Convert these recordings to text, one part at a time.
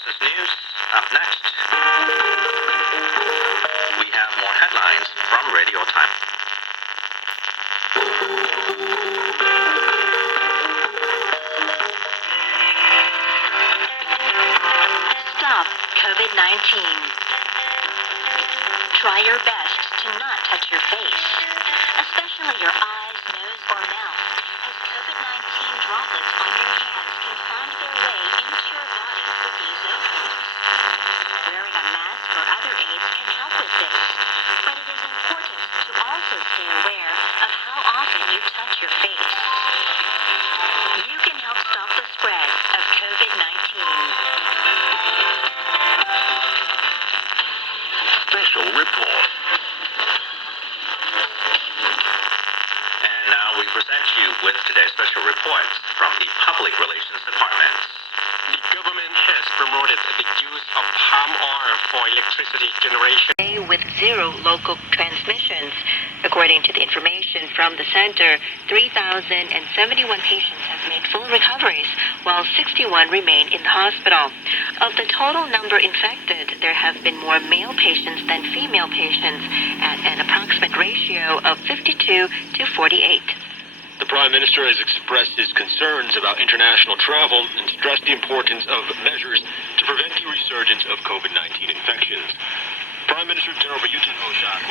business news. Up next, we have more headlines from Radio Time. Stop COVID-19. Try your best to not touch your face, especially your eyes, nose, or mouth, as COVID-19 droplets on your hands can find their way into your body with these openings. Wearing a mask or other aids can help with this, but it is important to also stay aware of how often you touch your face. You can help stop the spread of COVID-19. Special report. And now we present you with today's special report from the Public Relations Department. The government has promoted the use of palm oil for electricity generation. With zero local transmissions. According to the information from the center, 3,071 patients have made full recoveries, while 61 remain in the hospital. Of the total number infected, there have been more male patients than female patients at an approximate ratio of 52 to 48. The Prime Minister has expressed his concerns about international travel and stressed the importance of measures to prevent the resurgence of COVID-19 infections. Prime Minister General Prayut said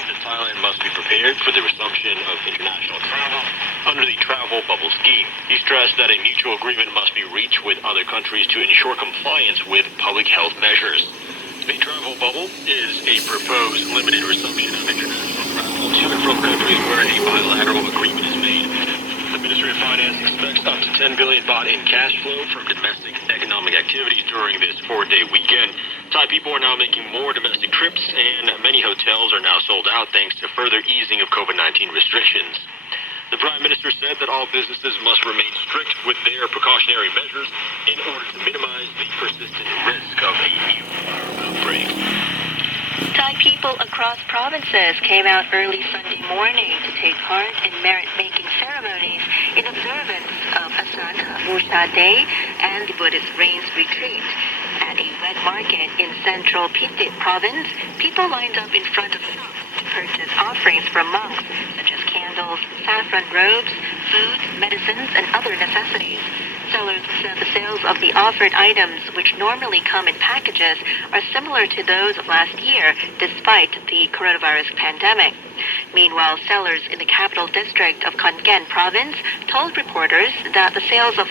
that Thailand must be prepared for the resumption of international travel under the travel bubble scheme. He stressed that a mutual agreement must be reached with other countries to ensure compliance with public health measures. The travel bubble is a proposed limited resumption of international travel to and from countries where a bilateral agreement is made. The Ministry of Finance expects up to 10 billion baht in cash flow from domestic economic activities during this 4-day weekend. Thai people are now making more domestic trips, and many hotels are now sold out thanks to further easing of COVID-19 restrictions. The Prime Minister said that all businesses must remain strict with their precautionary measures in order to minimize the persistent risk of a new outbreak. Thai people across provinces came out early Sunday morning to take part in merit-making ceremonies in observance of Asana Musha Day and the Buddhist Rains Retreat. At a wet market in central Phitit province, people lined up in front of shops to purchase offerings from monks, such as candles, saffron robes, food, medicines, and other necessities. Sellers said the sales of the offered items, which normally come in packages, are similar to those of last year, despite the coronavirus pandemic. Meanwhile, sellers in the capital district of Khon Kaen province told reporters that the sales of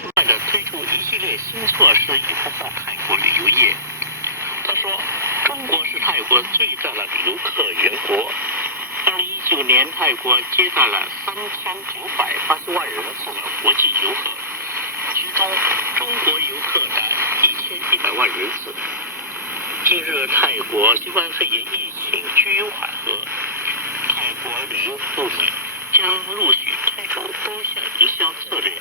推出一系列新措施以扩大泰国旅游业。他说，中国是泰国最大的旅游客源国。2019年，泰国接待了3980万人次的国际游客，其中中国游客达1100万人次。近日，泰国新冠肺炎疫情趋于缓和，泰国旅游部门将陆续推出多项营销策略，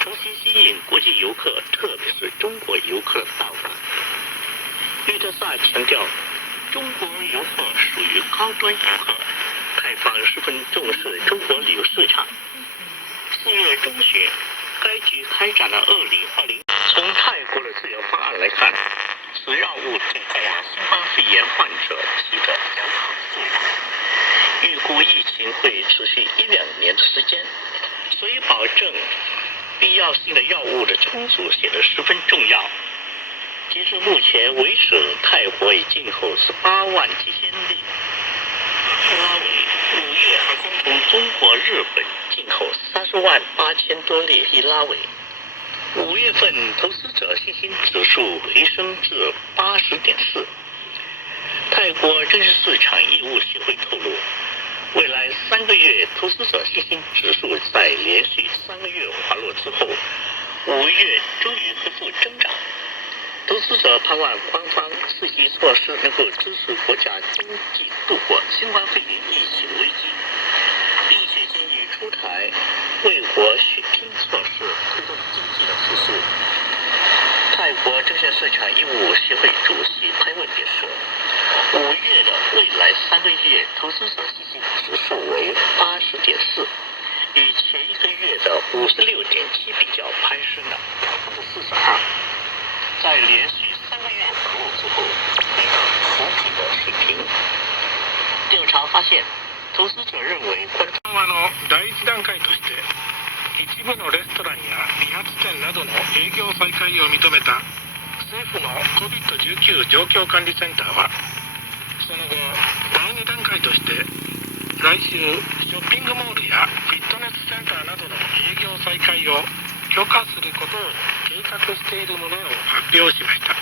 重新吸引国际游客，特别是中国游客的到访。约特萨强调，中国游客属于高端游客，泰方十分重视中国旅游市场。4月中旬，该局开展了2020。从泰国的治疗方案来看，此药物对在新冠肺炎患者起着良好的作用。预估疫情会持续1-2年的时间，所以保证必要性的药物的充足显得十分重要。截至目前为止，泰国已进口18万几千例伊拉韦，5月还将从中国、日本进口30万8千多例伊拉韦。5月份投资者信心指数回升至80.4。泰国证券市场业务协会透露，未来3个月投资者信心指数在连续3个月滑落之后，5月终于恢复增长。投资者盼望官方刺激措施能够支持国家经济度过新冠肺炎疫情危机，并且建议出台为国血拼措施，推动经济的复苏。泰国证券市场业务协会主席潘文表示，5月的未来3个月投资者信心指数为80.4，与前一个月的56.7比较攀升了42%。在连续3个月投入之后来到同体的水平。调查发现，投资者认为緩和の第一段階として一部のレストランや理髪店などの営業再開を認めた政府の COVID-19 状況管理センターは、その後第2段階として来週ショッピングモールやフィットネスセンターなどの営業再開を許可することを計画しているものを発表しました。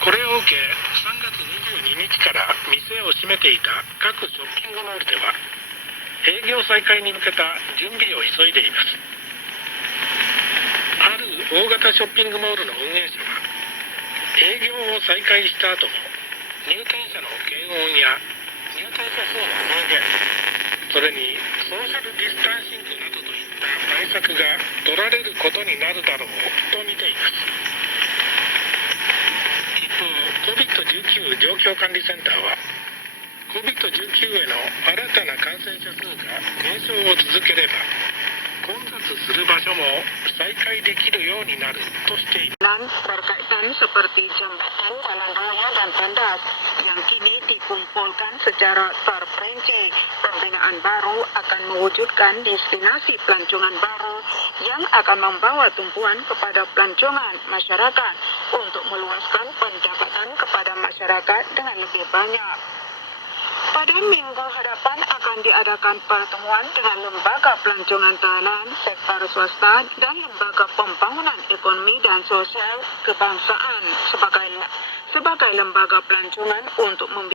これを受け3月22日から店を閉めていた各ショッピングモールでは営業再開に向けた準備を急いでいます。ある大型ショッピングモールの運営者は、営業を再開した後も入店者の検温や入店者数の制限、それにソーシャルディスタンシングなどといった対策が取られることになるだろうと見ています。一方、COVID-19 状況管理センターは、COVID-19 への新たな感染者数が減少を続ければ、混雑する場所も再開できるようになるとしています。 berkaitan seperti jembatan, jalan raya, dan pendas yang kini dikumpulkan secara terperinci. Pembinaan baru akan mewujudkan destinasi pelancongan baru yang akan membawa tumpuan kepada pelancongan masyarakat untuk meluaskan pendapatan kepada masyarakat dengan lebih banyak. Pada minggu hadapan akan diadakan pertemuan dengan Lembaga Pelancongan Thailand, sektor swasta, dan Lembaga Pembangunan Ekonomi dan Sosial Kebangsaan sebagai lembaga pelancongan untuk